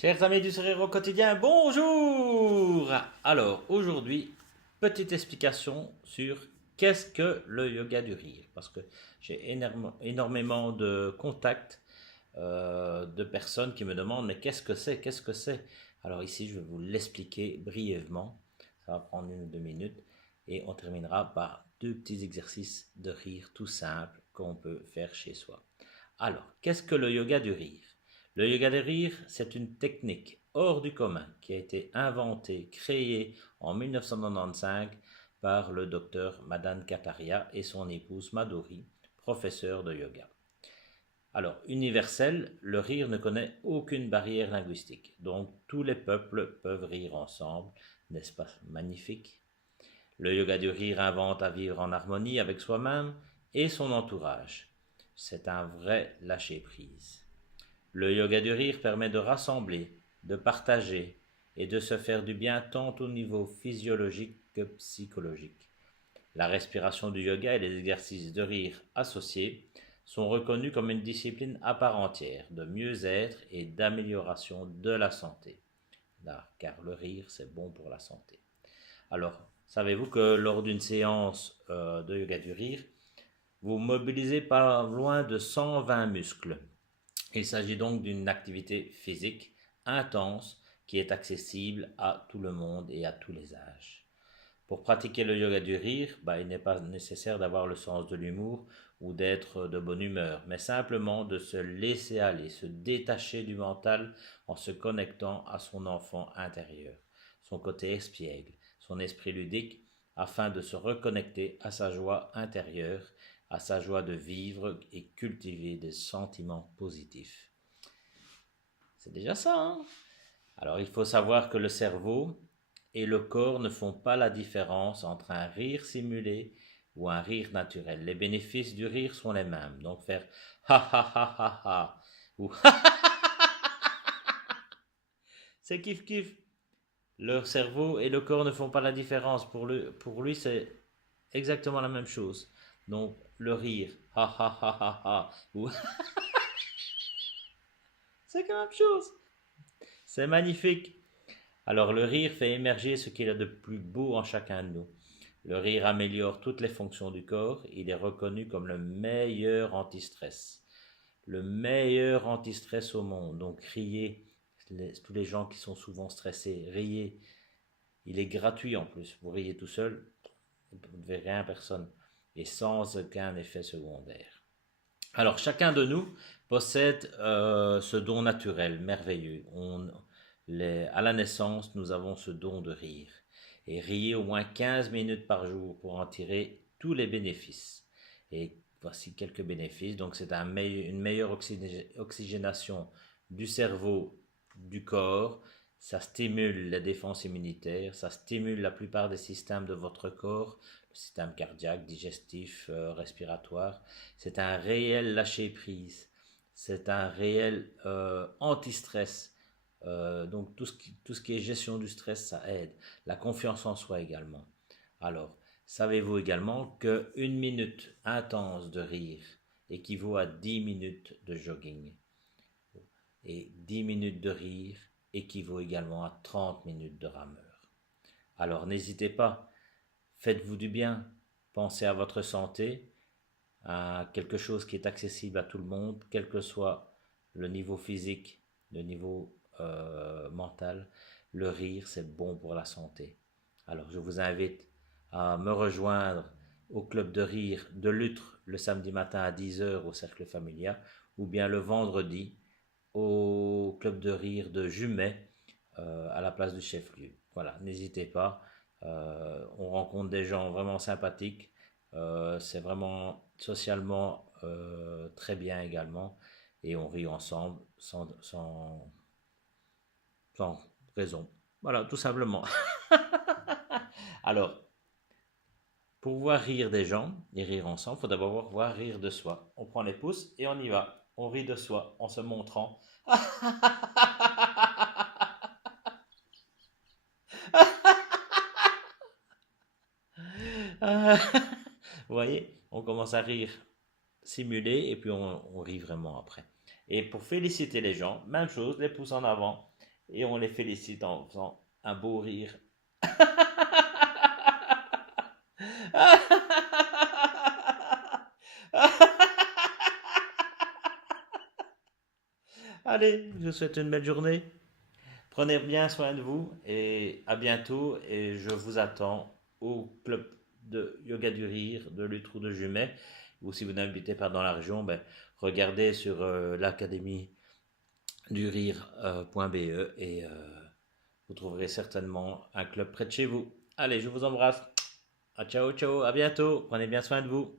Chers amis du sourire au quotidien, bonjour! Alors, aujourd'hui, petite explication sur qu'est-ce que le yoga du rire. Parce que j'ai énormément de contacts de personnes qui me demandent mais qu'est-ce que c'est? Qu'est-ce que c'est? Alors ici, je vais vous l'expliquer brièvement. Ça va prendre 1 ou 2 minutes et on terminera par 2 petits exercices de rire tout simples qu'on peut faire chez soi. Alors, qu'est-ce que le yoga du rire? Le yoga du rire, c'est une technique hors du commun qui a été inventée, créée en 1995 par le docteur Madan Kataria et son épouse Madhuri, professeur de yoga. Alors, universel, le rire ne connaît aucune barrière linguistique, donc tous les peuples peuvent rire ensemble, n'est-ce pas magnifique? Le yoga du rire invente à vivre en harmonie avec soi-même et son entourage. C'est un vrai lâcher-prise. Le yoga du rire permet de rassembler, de partager et de se faire du bien tant au niveau physiologique que psychologique. La respiration du yoga et les exercices de rire associés sont reconnus comme une discipline à part entière de mieux-être et d'amélioration de la santé. Là, car le rire, c'est bon pour la santé. Alors, savez-vous que lors d'une séance de yoga du rire, vous mobilisez pas loin de 120 muscles. Il s'agit donc d'une activité physique intense qui est accessible à tout le monde et à tous les âges. Pour pratiquer le yoga du rire, il n'est pas nécessaire d'avoir le sens de l'humour ou d'être de bonne humeur, mais simplement de se laisser aller, se détacher du mental en se connectant à son enfant intérieur, son côté espiègle, son esprit ludique, afin de se reconnecter à sa joie intérieure, à sa joie de vivre et cultiver des sentiments positifs. C'est déjà ça, hein? Alors il faut savoir que le cerveau et le corps ne font pas la différence entre un rire simulé ou un rire naturel. Les bénéfices du rire sont les mêmes. Donc faire ha ha ha ha ha ou c'est kiff kiff. Le cerveau et le corps ne font pas la différence. Pour lui c'est exactement la même chose. Donc le rire ha ha ha ha ha ou c'est la même chose. C'est magnifique. Alors le rire fait émerger ce qu'il y a de plus beau en chacun de nous. Le rire améliore toutes les fonctions du corps. Il est reconnu comme le meilleur anti-stress. Le meilleur anti-stress au monde. Donc riez, tous les gens qui sont souvent stressés, riez. Il est gratuit en plus. Vous riez tout seul, vous ne devez rien à personne. Et sans aucun effet secondaire. Alors chacun de nous possède ce don naturel, merveilleux. À la naissance, nous avons ce don de rire. Et riez au moins 15 minutes par jour pour en tirer tous les bénéfices. Et voici quelques bénéfices. Donc c'est une meilleure oxygénation du cerveau, du corps. Ça stimule la défense immunitaire, ça stimule la plupart des systèmes de votre corps, le système cardiaque, digestif, respiratoire. C'est un réel lâcher-prise. C'est un réel anti-stress. Donc tout ce qui est gestion du stress, ça aide. La confiance en soi également. Alors, savez-vous également qu'une minute intense de rire équivaut à 10 minutes de jogging. Et 10 minutes de rire équivaut également à 30 minutes de rameur. Alors n'hésitez pas, faites-vous du bien, pensez à votre santé, à quelque chose qui est accessible à tout le monde, quel que soit le niveau physique, le niveau mental. Le rire, c'est bon pour la santé. Alors je vous invite à me rejoindre au club de rire de Lutre le samedi matin à 10h au Cercle Familia ou bien le vendredi au club de rire de Jumet à la place du chef-lieu. Voilà, n'hésitez pas. On rencontre des gens vraiment sympathiques. C'est vraiment socialement très bien également. Et on rit ensemble sans raison. Voilà, tout simplement. Alors, pour voir rire des gens et rire ensemble, il faut d'abord voir rire de soi. On prend les pouces et on y va. On rit de soi en se montrant. Vous voyez, on commence à rire simulé et puis on rit vraiment après. Et pour féliciter les gens, même chose, les pouces en avant et on les félicite en faisant un beau rire. Allez, je vous souhaite une belle journée. Prenez bien soin de vous et à bientôt. Et je vous attends au club de yoga du rire de Lutrou de Jumet. Ou si vous n'habitez pas dans la région, ben, regardez sur l'académie du rire.be et vous trouverez certainement un club près de chez vous. Allez, je vous embrasse. Ah, ciao, ciao, à bientôt. Prenez bien soin de vous.